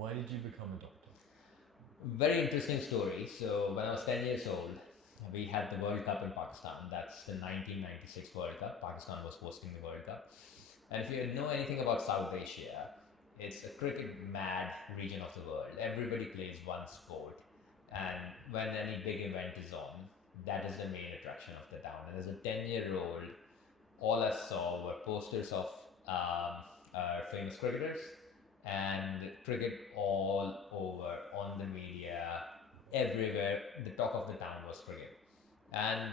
Why did you become a doctor? Very interesting story. So when I was 10 years old, we had the World Cup in Pakistan. That's the 1996 World Cup. Pakistan was hosting the World Cup. And if you know anything about South Asia, it's a cricket mad region of the world. Everybody plays one sport. And when any big event is on, that is the main attraction of the town. And as a 10-year-old, all I saw were posters of famous cricketers and cricket all over on the media, everywhere. The talk of the town was cricket. And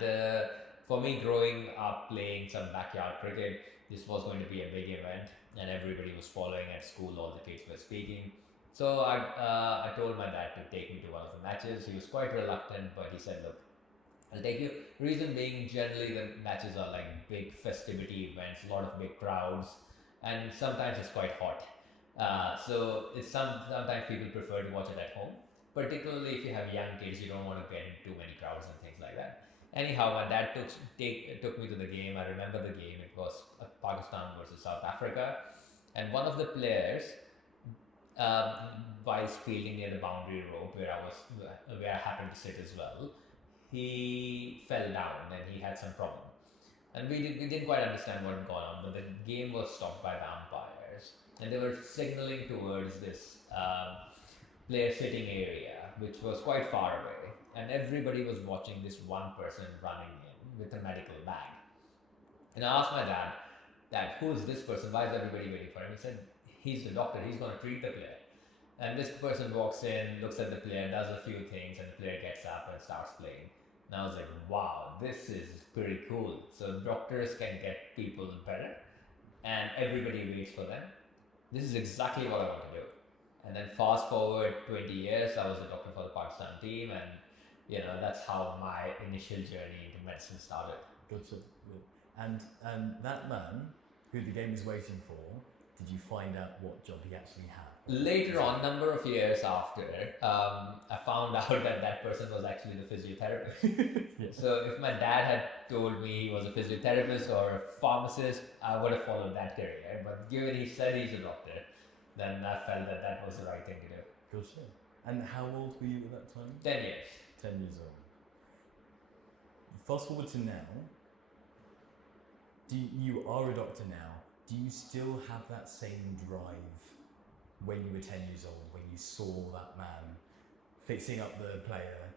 for me, growing up playing some backyard cricket, this was going to be a big event, and everybody was following at school. All the kids were speaking. So I told my dad to take me to one of the matches. He was quite reluctant, but he said, "Look, I'll take you." Reason being, generally the matches are like big festivity events, a lot of big crowds, and sometimes it's quite hot. So sometimes people prefer to watch it at home, particularly if you have young kids. You don't want to get in too many crowds and things like that. Anyhow, my dad took me to the game. I remember the game. It was Pakistan versus South Africa, and one of the players, while fielding near the boundary rope where I happened to sit as well, he fell down and he had some problem. And we didn't quite understand what had gone on, but the game was stopped by the umpires, and they were signaling towards this player sitting area, which was quite far away, and everybody was watching this one person running in with a medical bag. And I asked my dad, who is this person? Why is everybody waiting for him? He said, he's the doctor. He's going to treat the player. And this person walks in, looks at the player, does a few things, and the player gets up and starts playing. And I was like, wow, this is pretty cool. So doctors can get people better, and everybody waits for them. This is exactly what I want to do. And then fast forward 20 years, I was a doctor for the Pakistan team, and that's how my initial journey into medicine started. Gotcha. And that man who the game is waiting for, did you find out what job he actually had? Later on, number of years after, I found out that person was actually the physiotherapist. Yeah. So if my dad had told me he was a physiotherapist or a pharmacist, I would have followed that career. But given he said he's a doctor, then I felt that was the right thing to do. Gotcha. And how old were you at that time? 10 years. 10 years old. Fast forward to now. You are a doctor now. Do you still have that same drive when you were 10 years old, when you saw that man fixing up the player,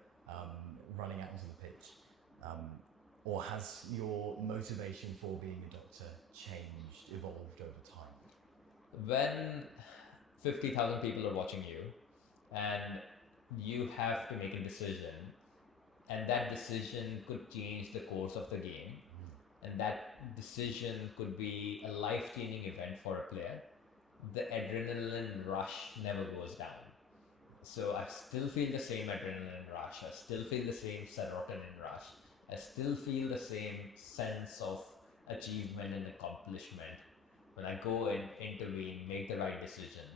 running out onto the pitch? Or has your motivation for being a doctor changed, evolved over time? When 50,000 people are watching you and you have to make a decision, and that decision could change the course of the game, and that decision could be a life-changing event for a player, the adrenaline rush never goes down. So I still feel the same adrenaline rush, I still feel the same serotonin rush, I still feel the same sense of achievement and accomplishment when I go in, intervene, make the right decision,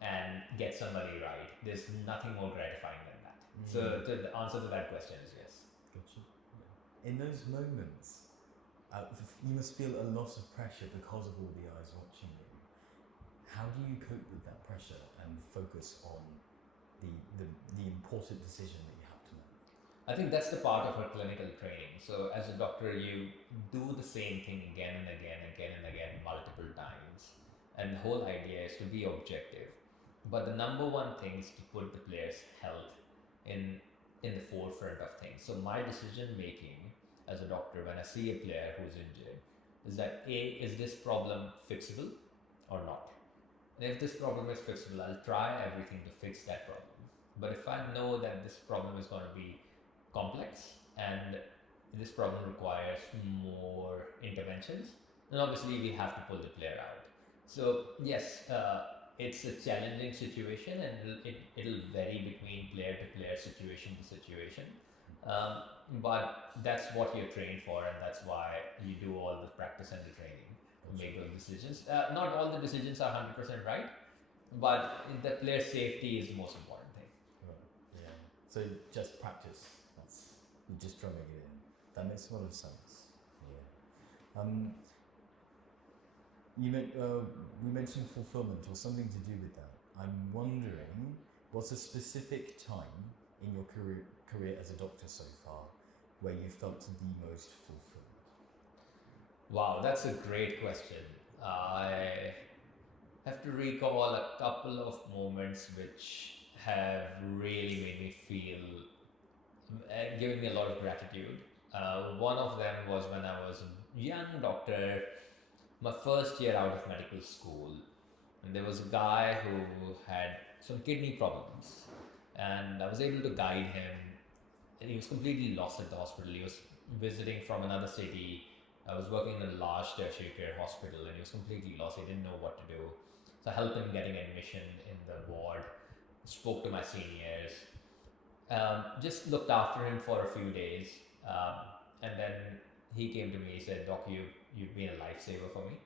and get somebody right. There's nothing more gratifying than that. So the answer to that question is yes. Gotcha. In those moments, you must feel a lot of pressure because of all the eyes watching you. How do you cope with that pressure and focus on the important decision that you have to make? I think that's the part of our clinical training. So as a doctor, you do the same thing again and again, multiple times. And the whole idea is to be objective. But the number one thing is to put the player's health in the forefront of things. So my decision making as a doctor when I see a player who's injured is that is this problem fixable or not? And if this problem is fixable, I'll try everything to fix that problem. But if I know that this problem is going to be complex and this problem requires more interventions, then obviously we have to pull the player out. So yes, it's a challenging situation, and it'll vary between player to player, situation to situation. But that's what you're trained for, and that's why you do all the practice and the training to make those decisions. Not all the decisions are 100% right, but the player safety is the most important thing. Right. Yeah. So just practice. You're just drumming it in. That makes a lot of sense. Yeah. We mentioned fulfillment or something to do with that. I'm wondering, what's a specific time in your career as a doctor so far where you felt the most fulfilled? Wow, that's a great question. I have to recall a couple of moments which have really made me feel and given me a lot of gratitude. One of them was when I was a young doctor, my first year out of medical school, and there was a guy who had some kidney problems, and I was able to guide him. And he was completely lost at the hospital. He was visiting from another city. I was working in a large tertiary care hospital, and he was completely lost. He didn't know what to do. So I helped him getting admission in the ward. Spoke to my seniors. Just looked after him for a few days, and then he came to me. He said, "Doc, you've been a lifesaver for me."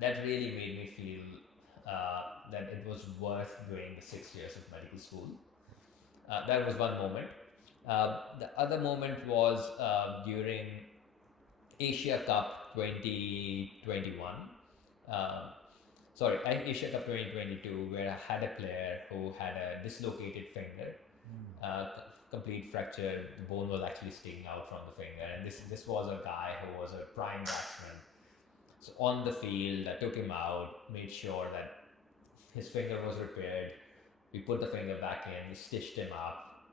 That really made me feel that it was worth doing the 6 years of medical school. That was one moment. The other moment was during Asia Cup 2021. Asia Cup 2022, where I had a player who had a dislocated finger, complete fracture. The bone was actually sticking out from the finger, and this was a guy who was a prime batsman. So on the field, I took him out, made sure that his finger was repaired. We put the finger back in, we stitched him up,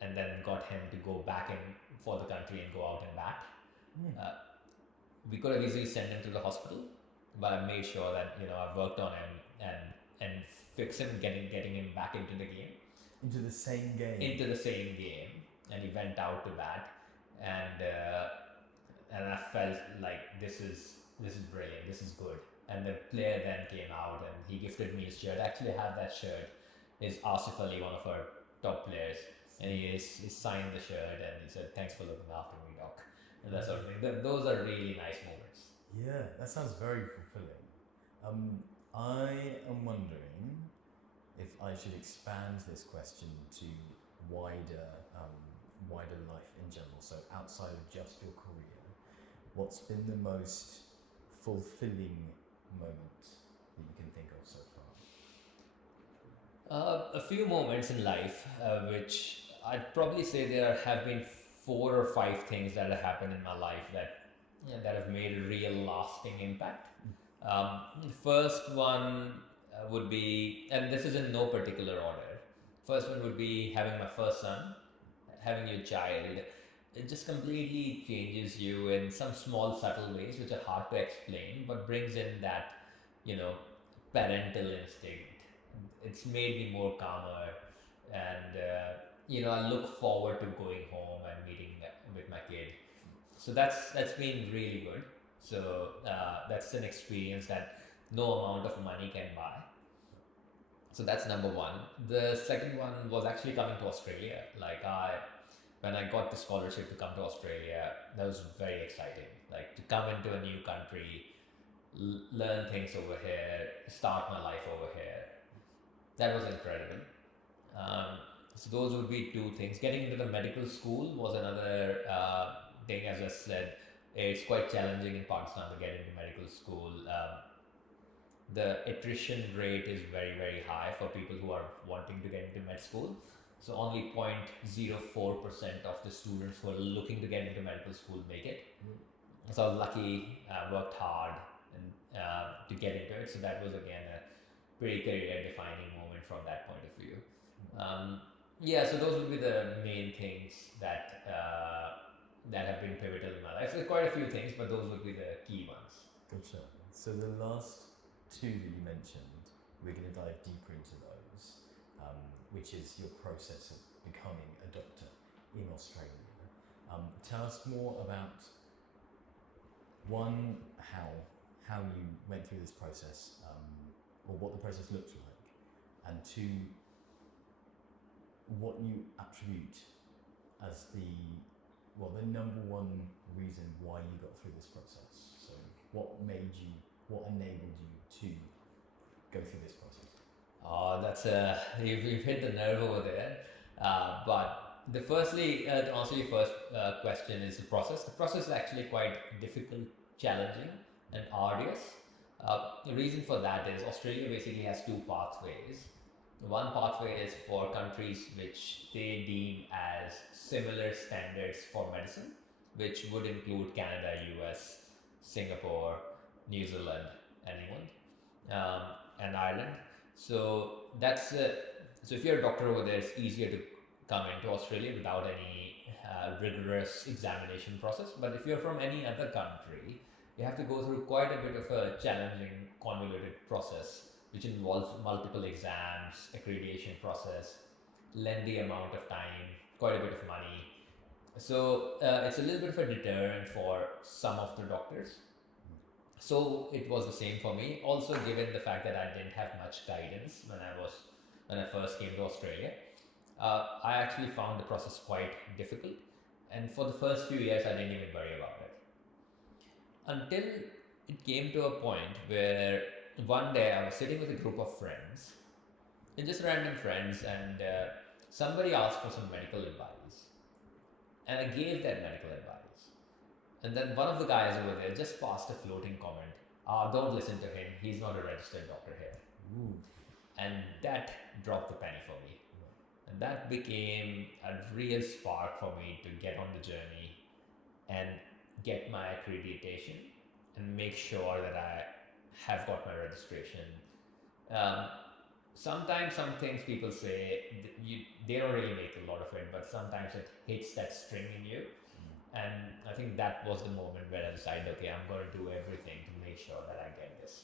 and then got him to go back in for the country and go out and bat. We could have easily sent him to the hospital, but I made sure that I worked on him and fix him, getting him back into the game. Into the same game. Into the same game, and he went out to bat, and I felt like this is brilliant, this is good. And the player then came out and he gifted me his shirt. I actually have that shirt. Is Asif Ali, one of our top players, and he signed the shirt and he said, "Thanks for looking after me, Doc," and that sort of thing. Those are really nice moments. Yeah, that sounds very fulfilling. I am wondering if I should expand this question to wider life in general. So outside of just your career, what's been the most fulfilling moment that you can think of so far? A few moments in life, which I'd probably say there have been 4 or 5 things that have happened in my life that have made a real lasting impact. The first one would be, and this is in no particular order. First one would be having my first son, having your child. It just completely changes you in some small subtle ways which are hard to explain, but brings in that parental instinct. It's made me more calmer, and I look forward to going home and meeting with my kid. So that's been really good. So that's an experience that no amount of money can buy. So that's number one. The second one was actually coming to Australia. When I got the scholarship to come to Australia, that was very exciting. Like, to come into a new country, learn things over here, start my life over here. That was incredible. So those would be 2 things. Getting into the medical school was another thing. As I said, it's quite challenging in Pakistan to get into medical school. The attrition rate is very, very high for people who are wanting to get into med school. So only 0.04% of the students who are looking to get into medical school make it. So I was lucky, worked hard and to get into it. So that was again a pretty career-defining moment from that point of view. So those would be the main things that have been pivotal in my life. So there are quite a few things, but those would be the key ones. Gotcha. So the last 2 that you mentioned, we're going to dive deeper into those, which is your process of becoming a doctor in Australia. Tell us more about, one, how you went through this process, or what the process looked like, and 2, what you attribute as the number one reason why you got through this process. So what enabled you to go through this process? You've hit the nerve over there. But to answer your first question is the process. The process is actually quite difficult, challenging, and arduous. The reason for that is Australia basically has two pathways. One pathway is for countries which they deem as similar standards for medicine, which would include Canada, US, Singapore, New Zealand, and England, and Ireland. So that's so if you're a doctor over there, it's easier to come into Australia without any rigorous examination process. But if you're from any other country, you have to go through quite a bit of a challenging, convoluted process, which involves multiple exams, accreditation process, lengthy amount of time, quite a bit of money. So it's a little bit of a deterrent for some of the doctors. So it was the same for me. Also, given the fact that I didn't have much guidance when I first came to Australia, I actually found the process quite difficult. And for the first few years, I didn't even worry about it until it came to a point where one day I was sitting with a group of friends, and just random friends, and somebody asked for some medical advice, and I gave that medical advice. And then one of the guys over there just passed a floating comment. Don't listen to him. He's not a registered doctor here. Ooh. And that dropped the penny for me. And that became a real spark for me to get on the journey and get my accreditation and make sure that I have got my registration. Um, Sometimes some things people say they don't really make a lot of it, but sometimes it hits that string in you. And I think that was the moment where I decided, okay, I'm going to do everything to make sure that I get this.